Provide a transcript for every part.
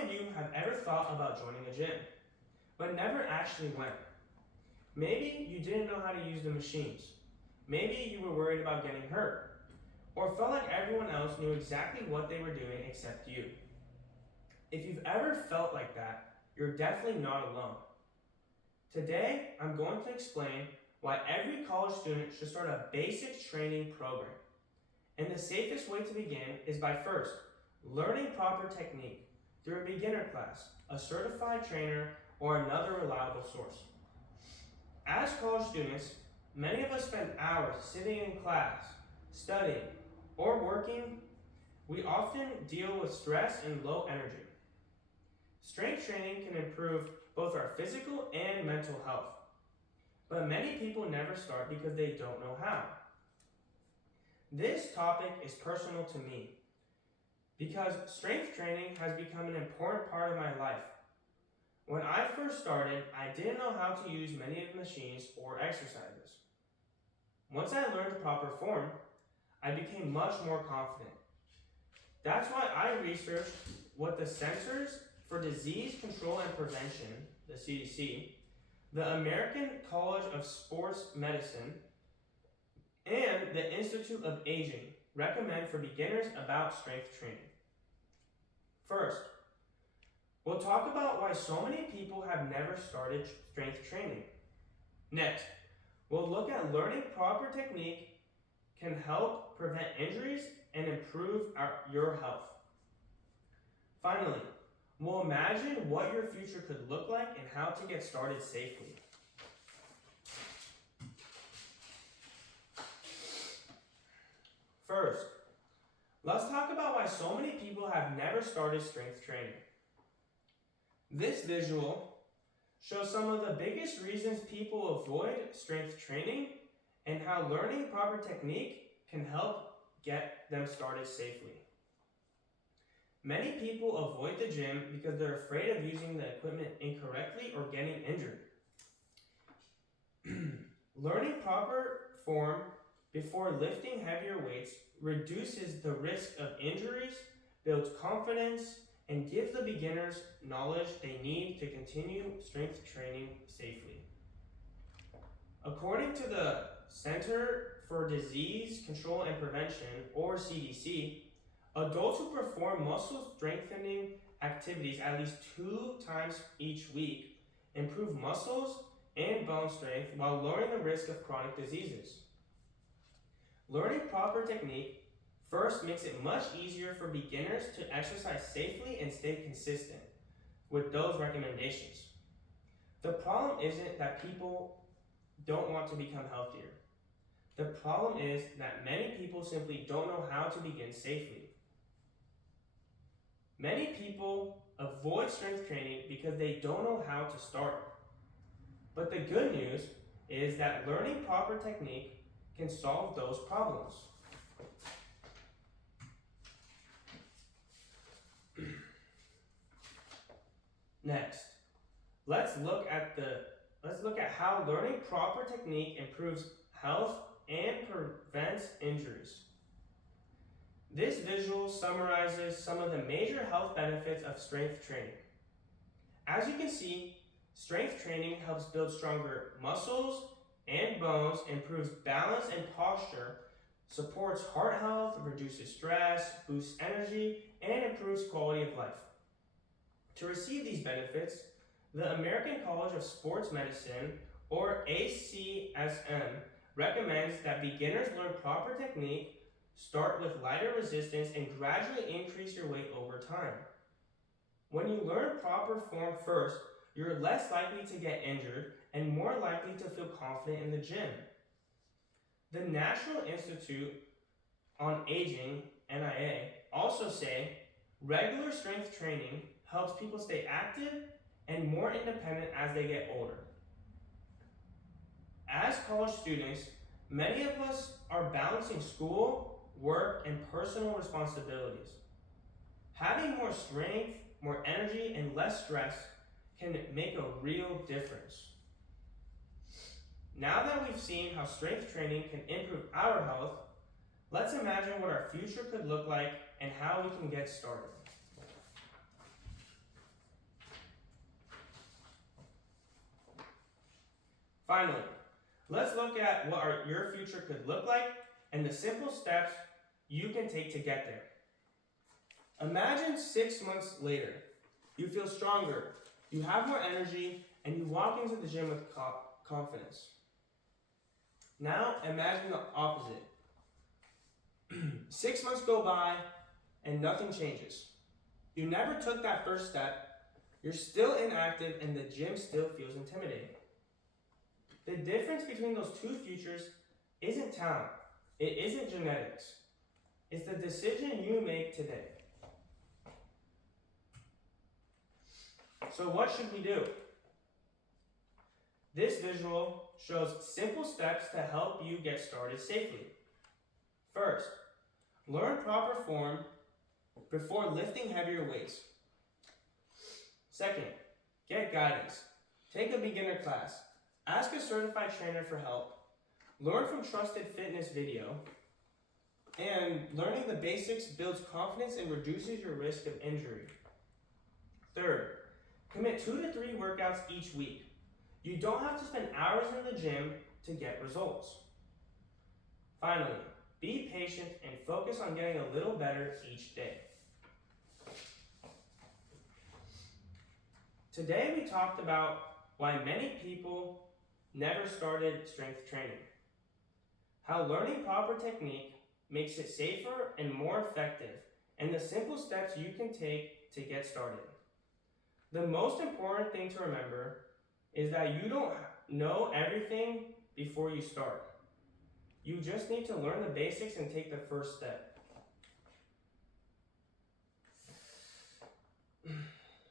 many of you have ever thought about joining a gym, but never actually went? Maybe you didn't know how to use the machines. Maybe you were worried about getting hurt, or felt like everyone else knew exactly what they were doing except you. If you've ever felt like that, you're definitely not alone. Today, I'm going to explain why every college student should start a basic training program. And the safest way to begin is by first learning proper technique through a beginner class, a certified trainer, or another reliable source. As college students, many of us spend hours sitting in class, studying, or working. We often deal with stress and low energy. Strength training can improve both our physical and mental health. But many people never start because they don't know how. This topic is personal to me because strength training has become an important part of my life. When I first started, I didn't know how to use many of the machines or exercises. Once I learned the proper form, I became much more confident. That's why I researched what the Centers for Disease Control and Prevention, the CDC, the American College of Sports Medicine, and the Institute of Aging recommend for beginners about strength training. First, we'll talk about why so many people have never started strength training. Next, we'll look at learning proper technique can help prevent injuries and improve your health. Finally, we'll imagine what your future could look like and how to get started safely. First, let's talk about why so many people have never started strength training. This visual shows some of the biggest reasons people avoid strength training and how learning proper technique can help get them started safely. Many people avoid the gym because they're afraid of using the equipment incorrectly or getting injured. Learning proper form before lifting heavier weights reduces the risk of injuries, builds confidence, and gives the beginners knowledge they need to continue strength training safely. According to the Center for Disease Control and Prevention, or CDC, adults who perform muscle strengthening activities at least 2 times each week improve muscles and bone strength while lowering the risk of chronic diseases. Learning proper technique first makes it much easier for beginners to exercise safely and stay consistent with those recommendations. The problem isn't that people don't want to become healthier. The problem is that many people simply don't know how to begin safely. Many people avoid strength training because they don't know how to start. But the good news is that learning proper technique can solve those problems. Next, let's look at how learning proper technique improves health and prevents injuries. This visual summarizes some of the major health benefits of strength training. As you can see, strength training helps build stronger muscles and bones, improves balance and posture, supports heart health, reduces stress, boosts energy, and improves quality of life. To receive these benefits, the American College of Sports Medicine, or ACSM, recommends that beginners learn proper technique, start with lighter resistance, and gradually increase your weight over time. When you learn proper form first, you're less likely to get injured and more likely to feel confident in the gym. The National Institute on Aging, NIA, also say regular strength training helps people stay active and more independent as they get older. As college students, many of us are balancing school, work, and personal responsibilities. Having more strength, more energy, and less stress can make a real difference. Now that we've seen how strength training can improve our health, let's imagine what our future could look like and how we can get started. Finally, let's look at what your future could look like and the simple steps you can take to get there. Imagine 6 months later. You feel stronger, you have more energy, and you walk into the gym with confidence. Now imagine the opposite. 6 months go by and nothing changes. You never took that first step, you're still inactive, and the gym still feels intimidating. The difference between those two futures isn't talent, it isn't genetics. It's the decision you make today. So what should we do? This visual shows simple steps to help you get started safely. First, learn proper form before lifting heavier weights. Second, get guidance. Take a beginner class. Ask a certified trainer for help. Learn from trusted fitness video. And learning the basics builds confidence and reduces your risk of injury. Third, commit 2 to 3 workouts each week. You don't have to spend hours in the gym to get results. Finally, be patient and focus on getting a little better each day. Today we talked about why many people never started strength training, how learning proper technique makes it safer and more effective, and the simple steps you can take to get started. The most important thing to remember is that you don't know everything before you start. You just need to learn the basics and take the first step.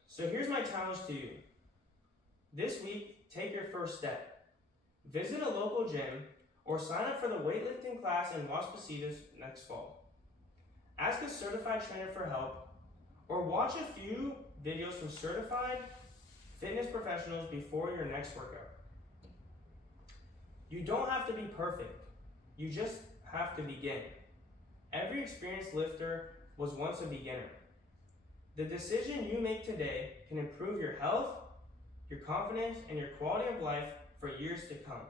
So here's my challenge to you. This week, take your first step. Visit a local gym or sign up for the weightlifting class in Las Positas next fall. Ask a certified trainer for help or watch a few videos from certified fitness professionals before your next workout. You don't have to be perfect. You just have to begin. Every experienced lifter was once a beginner. The decision you make today can improve your health, your confidence, and your quality of life for years to come.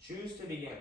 Choose to begin.